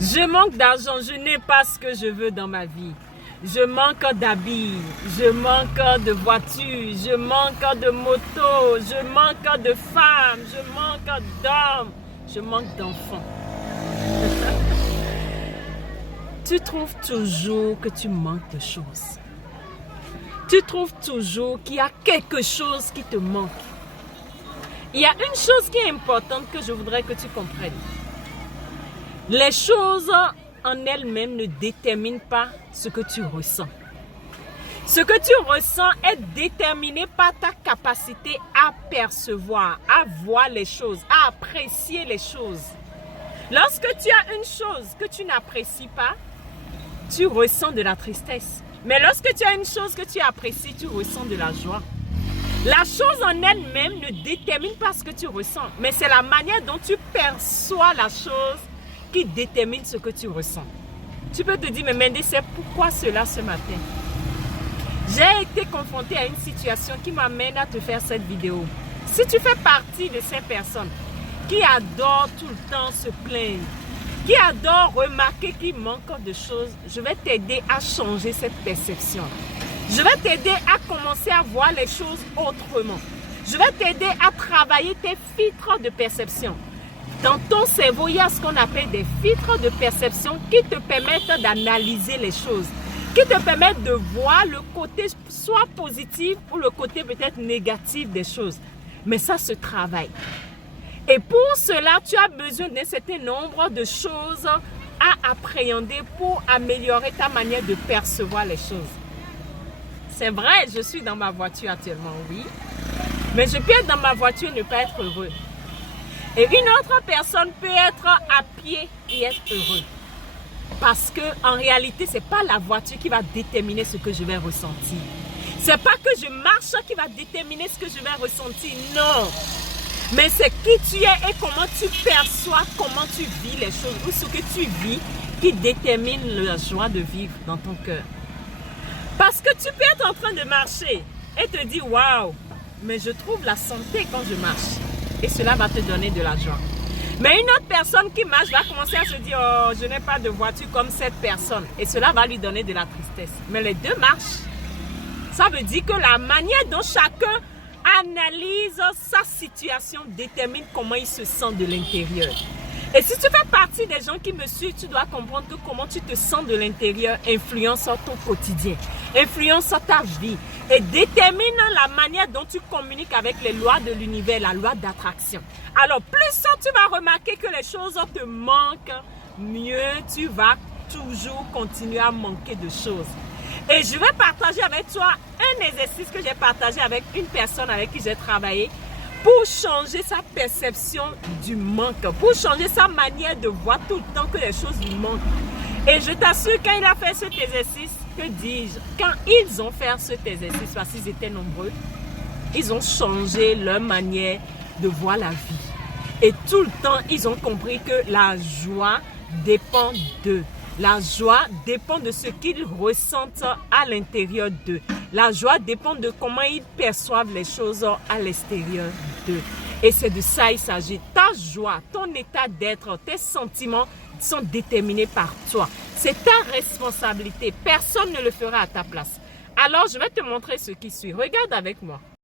Je manque d'argent, je n'ai pas ce que je veux dans ma vie. Je manque d'habits, je manque de voitures, je manque de motos, je manque de femmes, je manque d'hommes, je manque d'enfants. Tu trouves toujours que tu manques de choses. Tu trouves toujours qu'il y a quelque chose qui te manque. Il y a une chose qui est importante que je voudrais que tu comprennes. Les choses en elles-mêmes ne déterminent pas ce que tu ressens. Ce que tu ressens est déterminé par ta capacité à percevoir, à voir les choses, à apprécier les choses. Lorsque tu as une chose que tu n'apprécies pas, tu ressens de la tristesse. Mais lorsque tu as une chose que tu apprécies, tu ressens de la joie. La chose en elle-même ne détermine pas ce que tu ressens, mais c'est la manière dont tu perçois la chose qui détermine ce que tu ressens. Tu peux te dire, mais Mendy, c'est pourquoi cela ce matin? J'ai été confrontée à une situation qui m'amène à te faire cette vidéo. Si tu fais partie de ces personnes qui adorent tout le temps se plaindre, qui adorent remarquer qu'il manque de choses, je vais t'aider à changer cette perception. Je vais t'aider à commencer à voir les choses autrement. Je vais t'aider à travailler tes filtres de perception. Dans ton cerveau, il y a ce qu'on appelle des filtres de perception qui te permettent d'analyser les choses, qui te permettent de voir le côté soit positif ou le côté peut-être négatif des choses. Mais ça se travaille. Et pour cela, tu as besoin d'un certain nombre de choses à appréhender pour améliorer ta manière de percevoir les choses. C'est vrai, je suis dans ma voiture actuellement, oui. Mais je peux être dans ma voiture et ne pas être heureux. Et une autre personne peut être à pied et être heureux. Parce qu'en réalité, ce n'est pas la voiture qui va déterminer ce que je vais ressentir. Ce n'est pas que je marche qui va déterminer ce que je vais ressentir. Non. Mais c'est qui tu es et comment tu perçois, comment tu vis les choses ou ce que tu vis qui détermine la joie de vivre dans ton cœur. Parce que tu peux être en train de marcher et te dire waouh, mais je trouve la santé quand je marche. Et cela va te donner de la joie. Mais une autre personne qui marche va commencer à se dire oh, je n'ai pas de voiture comme cette personne. Et cela va lui donner de la tristesse. Mais les deux marchent. Ça veut dire que la manière dont chacun analyse sa situation détermine comment il se sent de l'intérieur. Et si tu fais partie des gens qui me suivent, tu dois comprendre que comment tu te sens de l'intérieur influence ton quotidien, influence ta vie et détermine la manière dont tu communiques avec les lois de l'univers, la loi d'attraction. Alors, plus tu vas remarquer que les choses te manquent, mieux tu vas toujours continuer à manquer de choses. Et je vais partager avec toi un exercice que j'ai partagé avec une personne avec qui j'ai travaillé pour changer sa perception du manque, pour changer sa manière de voir tout le temps que les choses lui manquent. Et je t'assure, quand il a fait cet exercice, que dis-je, quand ils ont fait cet exercice, parce qu'ils étaient nombreux, ils ont changé leur manière de voir la vie. Et tout le temps, ils ont compris que la joie dépend d'eux. La joie dépend de ce qu'ils ressentent à l'intérieur d'eux. La joie dépend de comment ils perçoivent les choses à l'extérieur d'eux. Et c'est de ça il s'agit. Ta joie, ton état d'être, tes sentiments sont déterminés par toi. C'est ta responsabilité. Personne ne le fera à ta place. Alors, je vais te montrer ce qui suit. Regarde avec moi.